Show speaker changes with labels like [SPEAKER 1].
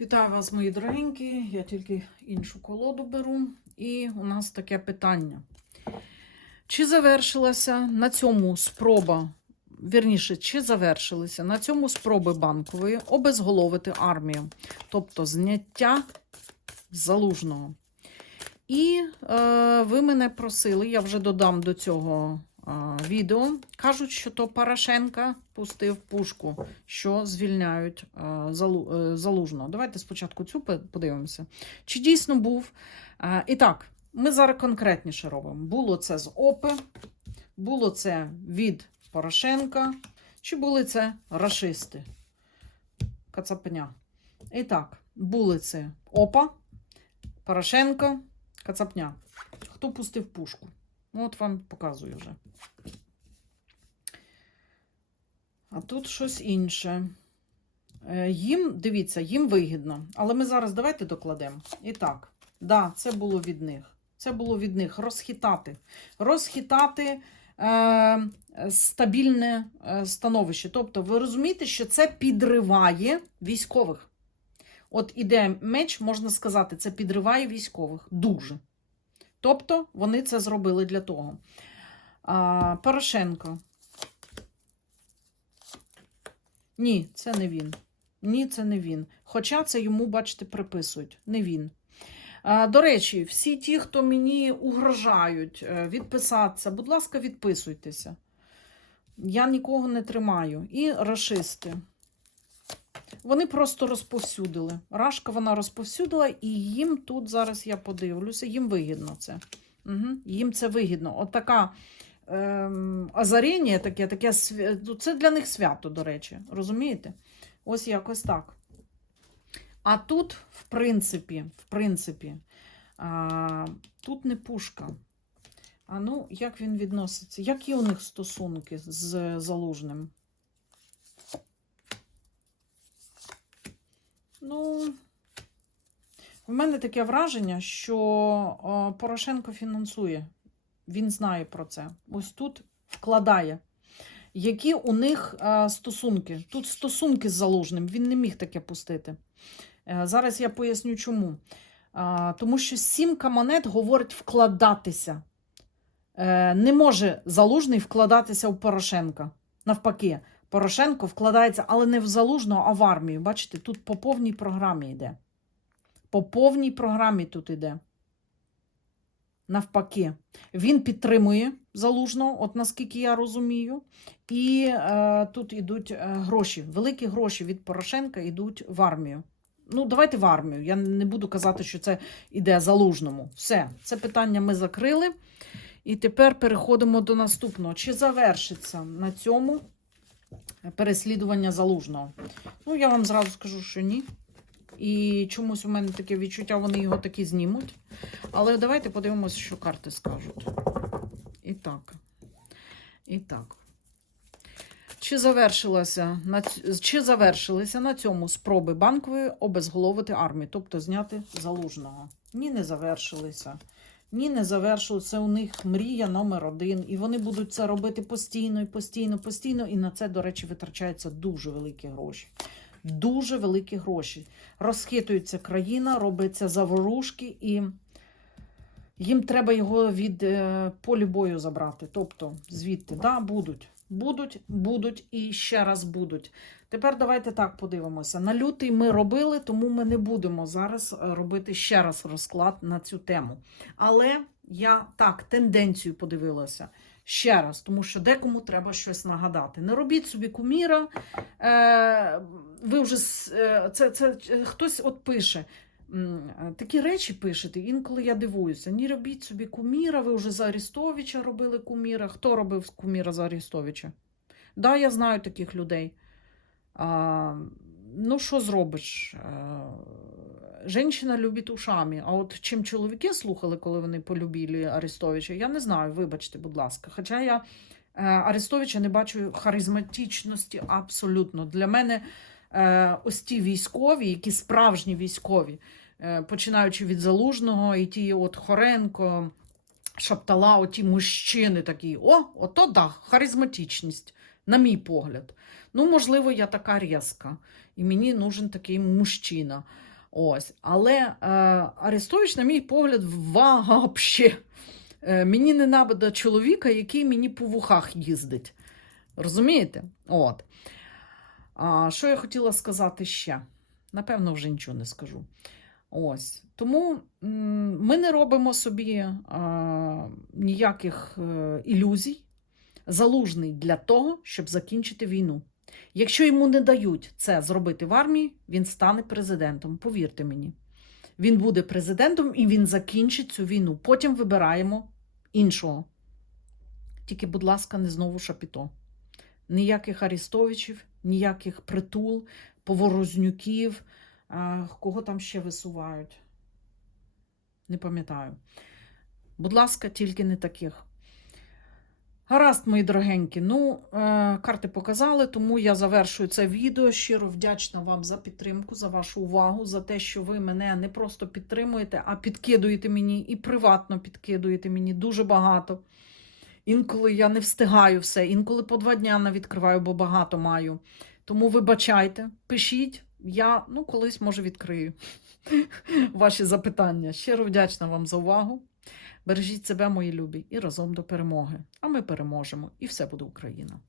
[SPEAKER 1] Вітаю вас, мої дорогенькі. Я тільки іншу колоду беру. І у нас таке питання. Чи завершилася на цьому спроба, вірніше, чи завершилися на цьому спроби банкової обезголовити армію, тобто зняття залужного? І е, ви мене просили, я вже додам до цього відео. Кажуть, що то Порошенка пустив пушку, що звільняють е, е, залужного. Давайте спочатку цю подивимося. Чи дійсно був? Е, і так, ми зараз конкретніше робимо. Було це з ОПи, було це від Порошенка, чи були це рашисти? Кацапня. І так, були це ОПА, Порошенко, Кацапня. Хто пустив пушку? Ну, От вам показую вже. А тут щось інше. Е, Їм, дивіться, їм вигідно. Але ми зараз давайте докладемо. І так, да, це було від них. Це було від них розхитати. Розхитати е, стабільне е, становище. Тобто, ви розумієте, що це підриває військових. От іде меч, можна сказати, це підриває військових. Дуже. Тобто, вони це зробили для того. А, Порошенко. Ні, це не він. Ні, це не він. Хоча це йому, бачите, приписують. Не він. А, До речі, всі ті, хто мені угрожають е, відписатися, будь ласка, відписуйтеся. Я нікого не тримаю. І рашисти. Вони просто розповсюдили. Рашка вона розповсюдила, і їм тут зараз я подивлюся, їм вигідно це. Угу. Їм це вигідно. От така ем, озаріння, таке, таке ну, це для них свято, до речі. Розумієте? Ось якось так. А тут, в принципі, в принципі, а, тут не пушка. А ну, як він відноситься? Які у них стосунки з залужним? Ну, в мене таке враження, що Порошенко фінансує. Він знає про це. Ось тут вкладає. Які у них е, стосунки? Тут стосунки з залужним. Він не міг таке пустити. Е, зараз я поясню чому. Тому що сімка монет говорить вкладатися. Е, не може залужний вкладатися в Порошенка. Навпаки, Порошенко вкладається, але не в залужного, а в армію. Бачите, тут по повній програмі йде. По повній програмі тут йде. Навпаки, він підтримує залужного, от наскільки я розумію. І е, тут йдуть е, гроші, великі гроші від Порошенка йдуть в армію. Ну, давайте в армію. Я не буду казати, що це іде залужному. Все, це питання ми закрили. І тепер переходимо до наступного. Чи завершиться на цьому переслідування залужного? Ну, я вам зразу скажу, що ні. І чомусь у мене таке відчуття, вони його таки знімуть. Але давайте подивимося, що карти скажуть. І так. І так. Чи завершилася на чи завершилися на цьому спроби банкової обезголовити армію, тобто зняти залужного? Ні, не завершилися. Ні, не завершилися. Це у них мрія номер один. І вони будуть це робити постійно і постійно, постійно. І на це, до речі, витрачаються дуже великі гроші. Дуже великі гроші. Розхитується країна, робиться заворушки, і їм треба його від е, полі бою забрати. Тобто, звідти, да, будуть. Будуть, будуть і ще раз будуть. Тепер давайте так подивимося. На лютий ми робили, тому ми не будемо зараз робити ще раз розклад на цю тему. Але я так тенденцію подивилася ще раз, тому що декому треба щось нагадати. Не робіть собі куміра. Е, ви вже е, це, це е, хтось от пише. е, Такі речі пишете, інколи я дивуюся. Не робіть собі куміра, ви вже за Арістовича робили куміра. Хто робив куміра за Арістовича? Да, я знаю таких людей. А, ну, що зробиш? А, Женщина любить ушами. А от чим чоловіки слухали, коли вони полюбили Арестовича, я не знаю, вибачте, будь ласка. Хоча я е, Арестовича не бачу харизматичності абсолютно. Для мене е, ось ті військові, які справжні військові, е, починаючи від Залужного, і ті от Хоренко, Шаптала, оті мужчини такі. О, ото да, харизматичність, на мій погляд. Ну, можливо, я така різка, і мені нужен такий мужчина. Ось. Але е, Арестович, на мій погляд, вообще. Е, мені не набада чоловіка, який мені по вухах їздить. Розумієте? От. А, що я хотіла сказати ще? Напевно, вже нічого не скажу. Ось. Тому ми не робимо собі а, ніяких е, ілюзій. Залужний для того, щоб закінчити війну. Якщо йому не дають це зробити в армії, він стане президентом. Повірте мені. Він буде президентом і він закінчить цю війну. Потім вибираємо іншого. Тільки, будь ласка, не знову шапіто. Ніяких Арістовичів, ніяких притул, поворознюків, кого там ще висувають. Не пам'ятаю. Будь ласка, тільки не таких. Гаразд, мої дорогенькі. Ну, е, карти показали, тому я завершую це відео. Щиро вдячна вам за підтримку, за вашу увагу, за те, що ви мене не просто підтримуєте, а підкидуєте мені і приватно підкидуєте мені дуже багато. Інколи я не встигаю все, інколи по два дня не відкриваю, бо багато маю. Тому вибачайте, пишіть, я ну, колись може відкрию ваші запитання. Щиро вдячна вам за увагу. Бережіть себе, мої любі, і разом до перемоги. А ми переможемо, і все буде Україна.